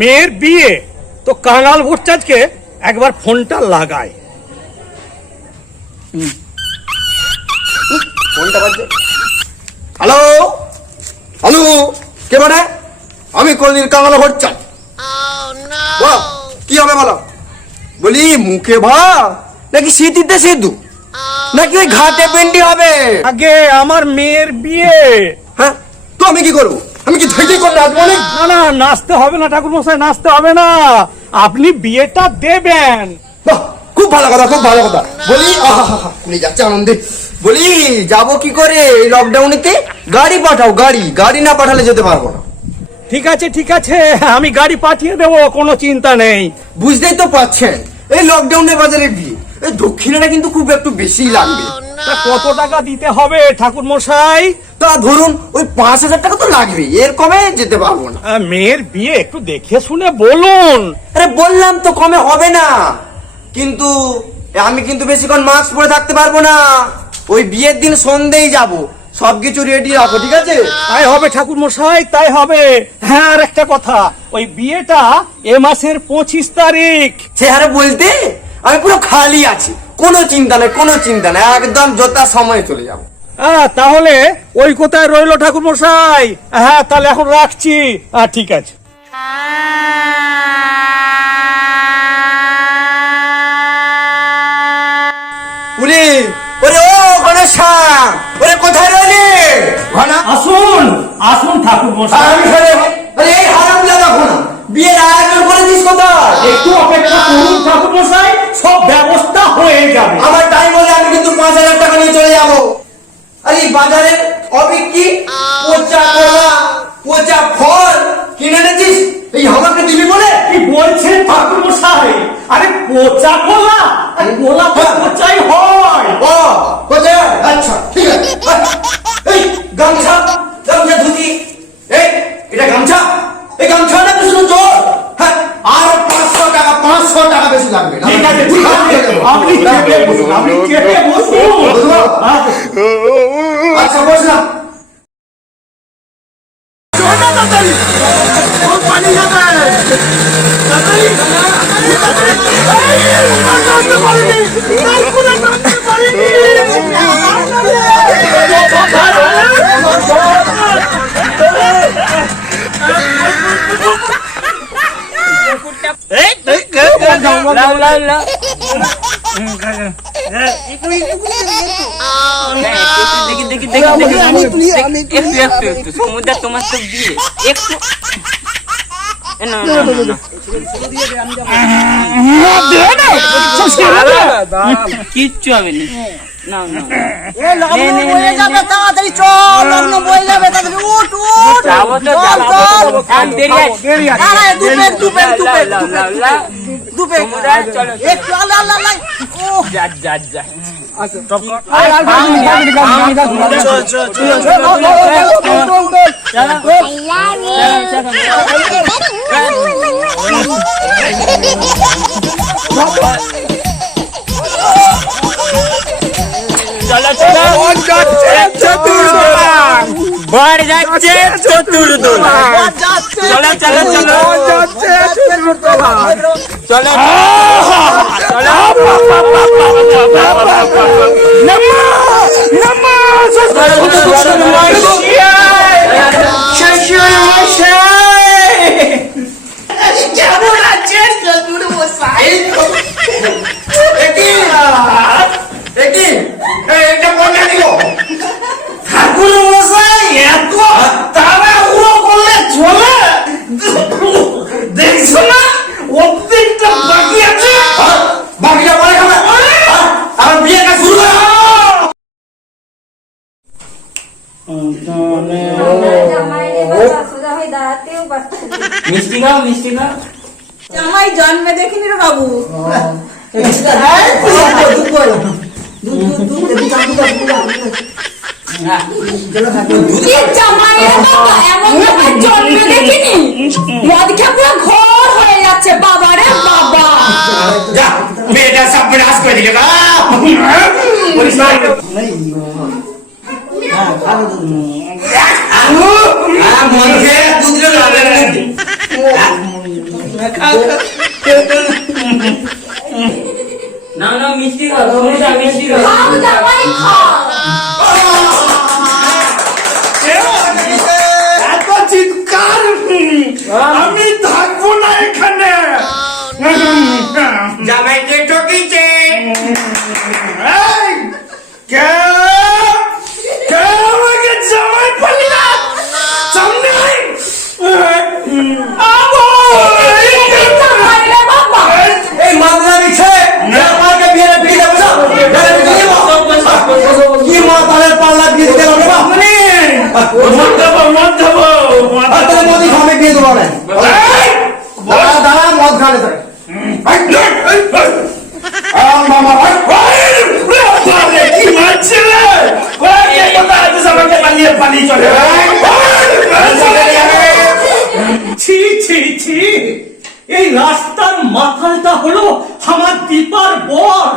মেয়ের বিয়ে তো কাঙাল ভট্টাচার্যকে একবার ফোনটা লাগায়। ফোনটা বাজছে। হ্যালো হ্যালো, কে মানে? আমি কোনদিন কাঙাল ভট্টাচার্য। কি হবে বলো? বলি মুখে ভাত নাকি শীতিতে সেতু নাকি ওই ঘাটে পেন্ডি হবে? আগে আমার মেয়ের বিয়ে। হ্যাঁ, তো আমি কি করবো? আমি কি ধৈর্য করে নাচবো? না না, নাচতে হবে না ঠাকুর মশাই, নাচতে হবে না, আপনি বিয়েটা দেবেন। বাহ, খুব ভালো কথা, খুব ভালো কথা। বলি খুলে যাচ্ছে আনন্দে। বলি যাবো কি করে এই লকডাউনেতে? গাড়ি পাঠাও, গাড়ি গাড়ি না পাঠালে যেতে পারবো না। ঠিক আছে ঠিক আছে, আমি গাড়ি পাঠিয়ে দেবো, কোনো চিন্তা নেই। বুঝতেই তো পারছেন এই লকডাউনের বাজারে বিয়ে, এই দক্ষিণাটা কিন্তু খুব একটু বেশি লাগবে। তা কত টাকা দিতে হবে ঠাকুর মশাই? তা ধরুন ওই 5,000 টাকা তো লাগবে, এর কমে যেতে পারবো না। মেয়ের বিয়ে একটু দেখে শুনে বলুন। আরে বললাম তো কমে হবে না, কিন্তু আমি কিন্তু বেশিক্ষণ মাস্ক পরে থাকতে পারবো না। ওই বিয়ের দিন সন্ধ্যেই যাব, সবকিছু রেডি রাখো, ঠিক আছে? তাই হবে ঠাকুর মশাই, তাই হবে। হ্যাঁ, আর একটা কথা, ওই বিয়েটা এ মাসের 25 তারিখ। সে হারে বলতে আমি পুরো খালি আছি, কোনো চিন্তা নেই, কোনো চিন্তা নেই, একদম যথা সময়ে চলে যাবো। তাহলে ওই কোথায় রইলো ঠাকুর মশাই। হ্যাঁ, তাহলে এখন রাখছি। ঠিক আছে। ওরে ওরে ও গণেশা, ওরে কোথায় রইলি? আসুন আসুন ঠাকুর মশাই। আরে এই হারামজাদা ঘোড়া, বিয়ের আয়োজন করে দিস কোথায়? একটু অপেক্ষা করুন ঠাকুর মশাই, সব ব্যবস্থা হয়ে যাবে। আমার টাইম হলে আমি কিন্তু 5,000 টাকা নিয়ে চলে যাবো। আরে বাজারে অবিক্রি পচা কলা, পচা ফল কিনে এনেছিস, এই আমাকে দিবি বলে? কি বলছেন ঠাকুর মশাই? আরে পচা কলা, আরে কলা তো পচাই হয়। ও পচা, আচ্ছা ঠিক আছে। এই গামছা, গামছা ধুতি, এই এটা গামছা, এই গামছা না কিছু জোর। হ্যাঁ, আর 500 টাকা, 500 টাকা বেশি লাগবে। ঠিক আছে ঠিক আছে, আপনি চেপে বসুন, আপনি চেপে বসুন। আচ্ছা বসলাম। সমুদ্র তোমার তো বিয়ে একটু কিচ্ছু হবে না। তাড়াতাড়ি চল, লগ্ন বয়ে যাবে, তাড়াতাড়ি উঠ উঠ। बढ़ जाচ্ছে চতুর্দোলা। চলো চলো চলো চলো কেমন আছেন শ্বশুর মশাই? এটা কোনটা নিল? ঠাকুর মশাই এত তাড়াহুড়ো করলে চলে? দেখছো না অর্ধেকটা বাকি আছে। বাকিটা পরে খাবে। আমার বিয়ের কাজ শুরু করো। মিষ্টি খাও মিষ্টি খাও। জামাই জন্মে দেখিনি রে বাবু। জামাইয়ের বাবা এমন ভাবে জন্মে দেখিনি, মদ খেয়ে পুরো ঘর হয়ে যাচ্ছে। বাবা রে বাবা, যা মেয়েটা সব বিনাশ করে দিলে। না না মিষ্টি খাও সমুদ্র মিষ্টি খাও খাও জামাই খাও এত চিৎকার আমি থাকবো না এখানে জামাইকে ঠকিছে এই, কে কে আমাকে জামাই পালি না সামনে আয়। আবো, এই কে জামাই রে বাবা এই মামলা দিচ্ছে জামাইকে বিয়ে দিয়ে দেবো কি মাতালের পাল্লা বিয়ে দিতে হবে না মদ দেবো আর তাহলে মোদি খাবে বিয়ে দেবো না দাঁড়া দাঁড়া মদ খাবে তোরে কি মারছে রে? ওই কোথায় আছে আমাকে পালিয়ে চলে ছি ছি ছি এই রাস্তার মাথাটা হলো আমার দীপার বর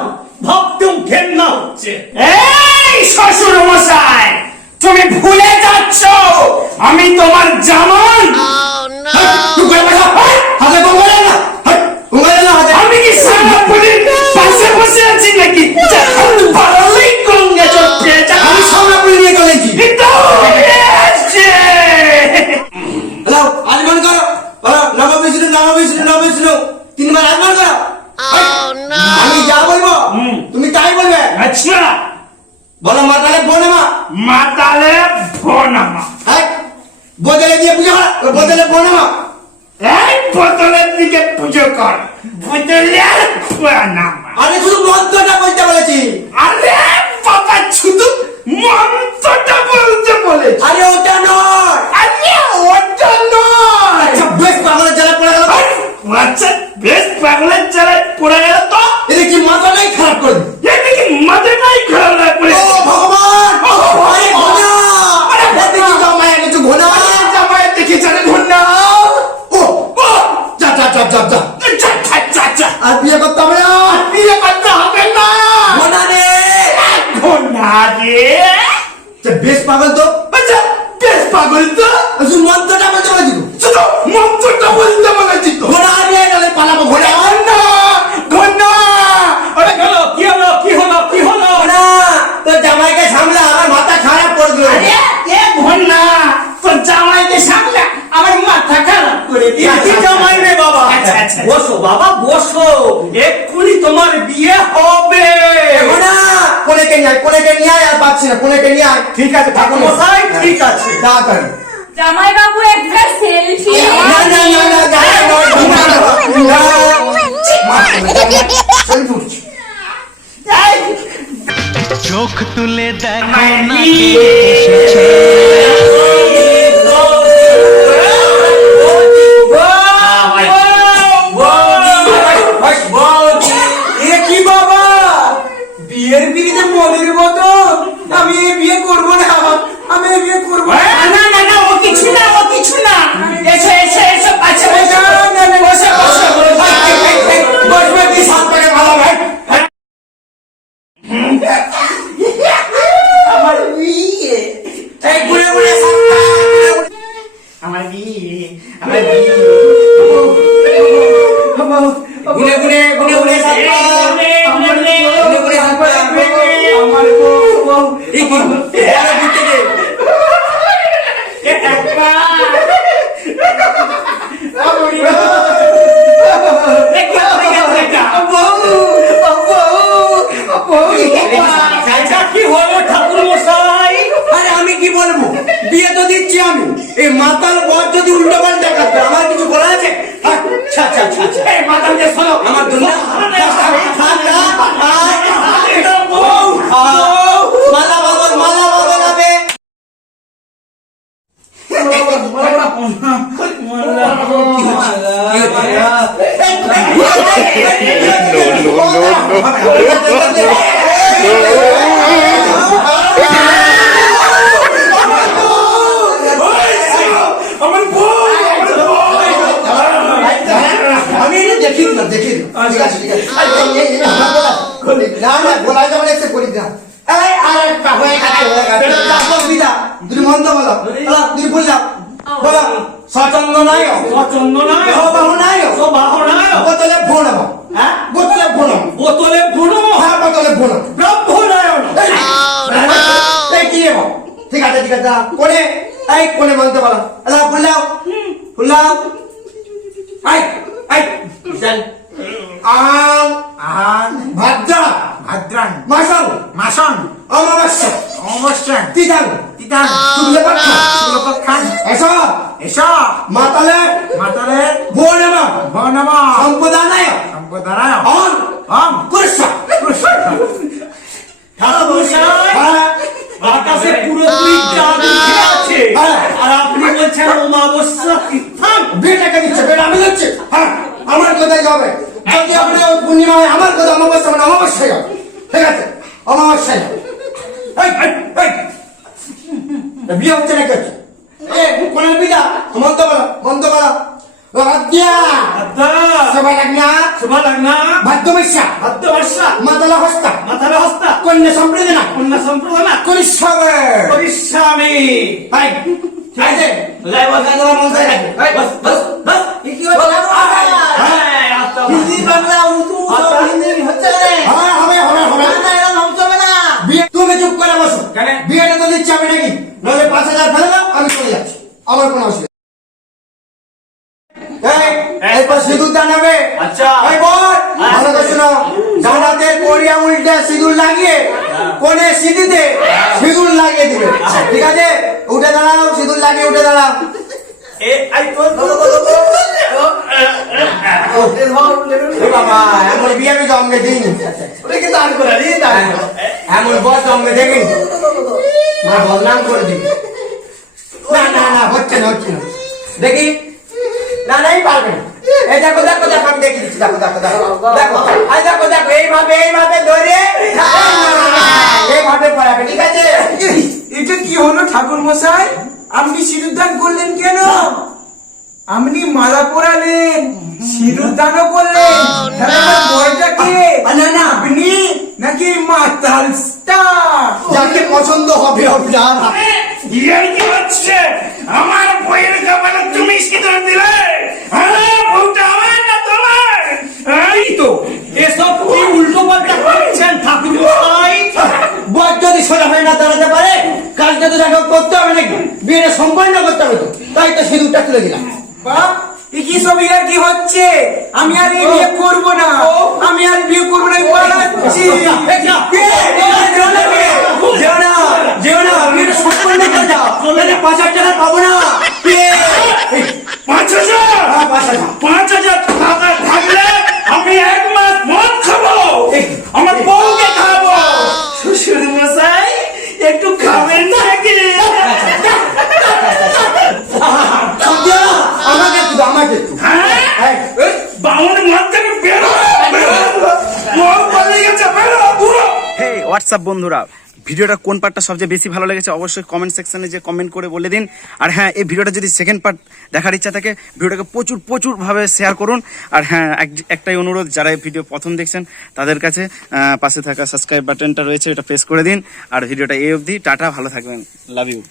ভাবতেও ঘেন্না হচ্ছে এই শ্বশুর মশাই তুমি ভুলে যাচ্ছ আমি তোমার জামাই তুই করে বসা হাতে বলে না বলে না হাতে আমি কি সারা পুলির পাশে বসে আছি নাকি ভালোই গঙ্গা চলছে আমি সামনে পুলি নিয়ে চলেছি হ্যালো আগমন করো নম বিষ্ণু তিনবার আগমন করো আমি যা বলবো তুমি তাই বলবে আচ্ছা বলো মাতালে বোনে মা মাতালে ভোনামা হ্যাঁ বদলে দিয়ে পুজো করো বদলে বোনে মা এই বোতলের দিকে পুজো কর বোতলের ভোনামা আমি শুধু মন্ত্রটা বলতে বলেছি আরে বাবা শুধু মন্ত্রটা বলতে বলে আরে ওটা নয় আরে ওটা নয় আচ্ছা বেশ পাগলের জ্বালা পড়ে গেল আচ্ছা বেশ পাগলের জ্বালায় পড়ে গেল তো এটা কি মাথাটাই খারাপ করে দিল এদিকে মাথাটাই খারাপ করে ও ভগবান আরে ঘোনা আরে দেখি জামাই কিছু ঘোনা জামাই দেখি জানে ধন্যা ও ও যা যা যা যা যা চা আর বিয়ে করতে হবে না বিয়ে করতে হবে না ঘোনা নে ধন্যা রে বেশ পাগল তো আচ্ছা বেশ পাগল তো শুধু মন্ত্রটা বলতে বলেছি শুধু মন্ত্রটা বলতে বলেছি তো ঘোনা নিয়ে গেলে পালাবো ঘোনা ঘন্না ঘন্না আরে গেল কি হলো কি হলো কি হলো ঘোনা তোর জামাইকে সামলা আমার মাথা খারাপ করে দিল এ ঘন্না তোর জামাইকে সামলা আমার মাথা খারাপ করে দিয়েছে জামাই রে বাবা আচ্ছা বসো বাবা বসো এক্ষুনি তোমার বিয়ে হবে ঘোনা কোনেকে নিয়ে আয় আর পাচ্ছি না কোনেকে নিয়ে আয় ঠিক আছে ঠাকুর মশাই ঠিক আছে তাড়াতাড়ি জামাই বাবু একটা সেলফি না না না না চোখ তুলে দেখো না কি বাবা বিয়ের বিড়িতে মনের মতো আমি এ বিয়ে করবো না আমি এ বিয়ে করবো না না না না ও কিছু না এসে পাশে বসে বসবে কি সাত টাকা ভালো ভাই আমার বিয়ে এই ঘুরে ঘুরে আমার বিয়ে ঘুরে ঘুরে সাত আমার বউ কি হলো ঠাকুর মশাই আরে আমি কি বলবো বিয়ে তো দিচ্ছি আমি এই মাতাল বর যদি উল্টো পাল্টা করতে আমার কিছু বলা আছে আচ্ছা আচ্ছা আচ্ছা এই মাতালকে শোনো আমার দুনিয়া মালা বদল হবে আমার বউ আমি দেখি না ঠিক আছে না না বলা যাবে একটু করি না এই আরেকটা হয়ে গেছে তুমি মন্দ বলো তুমি ভুল যাও বলো সচন্দ নাই পছন্দ নয় বাহু নাই সব বোতলে বুনো হ্যাঁ বোতলে বোনা ব্রহ্মনারায়ণ এই কি রে বাবা? ঠিক আছে কোনে এই কোনে মানতে পারো আলা ফুলাও আই চল আম ভাদ্রা ভাদ্রান মাসন মাসন অমাবস্যা অমাবস্যা তিথান তিতান শুক্লপক্ষা শুক্লপক্ষান এসব এসব মাতালে মাতালে বোনেমা ভনম সম্পদানায় সম্পদানায় অন অম কুরসা ঠাকুরমশাই হ্যাঁ আকাশে পুরোপুরি চাঁদ উঠে আছে হ্যাঁ। আর আপনি বলছেন অমাবস্যা তিথান বেটাকে দিচ্ছে বেটা আমি দিচ্ছি হ্যাঁ আমার কোথায় যাবে যদি আপনি ওই পূর্ণিমা হয় আমার কথা অমাবস্যা মানে অমাবস্যায় যাবে ঠিক আছে অমাবস্যায় যাবে এই বিয়ে হচ্ছে নাকি হচ্ছে এ কোনের বিদা বন্ধ বলা আদ্যা আত্মা সবালাগ্না শুভলগ্না ভাদ্যমস্যা ভাদ্রবর্ষা মাতালা হস্তা মাথার হস্তা কন্যা সম্প্রদানা কন্যা সম্প্রদানা করিষ্যাবে করিষ্যামি হাই ঠিক আছে যাই বল গান তোমার মন চাই রাখবে বাস কি হচ্ছে হ্যাঁ, আত্মা। হিন্দি বাংলা উর্দু সব হিন্দি হচ্ছে না হবে না এরকম হচ্ছে না বিয়ে তুমি চুপ করে বসো কেন? বিয়েটা তো দিচ্ছি আমি নাকি নইলে 5000 ফেলে দাও আমি চলে যাচ্ছি আমার কোনো অসুবিধা এরপর সিঁদুর দান হবে আচ্ছা। এই বল ভালো করে শোনো জানাতে কোরিয়া উল্টে সিঁদুর লাগিয়ে কোনে সিঁদিতে সিঁদুর লাগিয়ে দিবে ঠিক আছে উঠে দাঁড়াও সিঁদুর লাগিয়ে উঠে দাঁড়াও এ বাবা এমন বিয়ে আমি জন্মে দিইনি এমন বস জন্মে দেখিনি না বদনাম করে দিবি না হচ্ছে না দেখি না নাই পারবে না এই দেখো আমি দেখি দিচ্ছি দেখো এইভাবে ধরে এইভাবে পড়াবে ঠিক আছে এটা কি হলো ঠাকুর মশাই আপনি সিঁদুরদান করলেন কেন আপনি মালা পরালেন সিঁদুরদানও করলেন তাহলে আমার বয়টা কে না আপনি নাকি মাতাল স্টার যাকে পছন্দ হবে আপনার ইয়ার কি হচ্ছে আমার বইয়ের কপালে তুমি সিঁদুর দিলে হ্যাঁ বউটা আমার না তোমার এই তো এসব কি উল্টো পাল্টা করছেন ঠাকুর মশাই বর যদি সোজা হয়ে না দাঁড়াতে পারে কাজটা তো তাকে করতে হবে নাকি বিয়েটা সম্পন্ন করতে হবে তো তাই তো সিঁদুরটা তুলে দিলাম বাপ এ কি সব ইয়ার কি হচ্ছে আমি আর এই বিয়ে করবো না আমি আর বিয়ে করবো না পালাচ্ছি যেও না বিয়েটা সম্পন্ন করে দাও নাহলে 5000 টাকা পাবো না 5,000 হ্যাঁ 5000 5,000 টাকা থাকলে আমি 1 মাস মদ খাবো আমার বউকে খাবো শ্বশুর মশাই একটু খাবেন নাকি আমাকে একটু হ্যাঁ বাউন মদ থেকে বেরো মদ পালিয়ে গেছে বেরো পুরো হে হোয়াটসঅ্যাপ বন্ধুরা ভিডিওটা কোন পার্টটা সবচেয়ে বেশি ভালো লেগেছে অবশ্যই কমেন্ট সেকশনে যে কমেন্ট করে বলে দিন আর হ্যাঁ এই ভিডিওটা যদি সেকেন্ড পার্ট দেখার ইচ্ছা থাকে ভিডিওটাকে প্রচুরভাবে শেয়ার করুন আর হ্যাঁ একটাই অনুরোধ যারা এই ভিডিও প্রথম দেখছেন তাদের কাছে পাশে থাকা সাবস্ক্রাইব বাটনটা রয়েছে এটা প্রেস করে দিন আর ভিডিওটা এই অবধি টাটা ভালো থাকবেন লাভ ইউ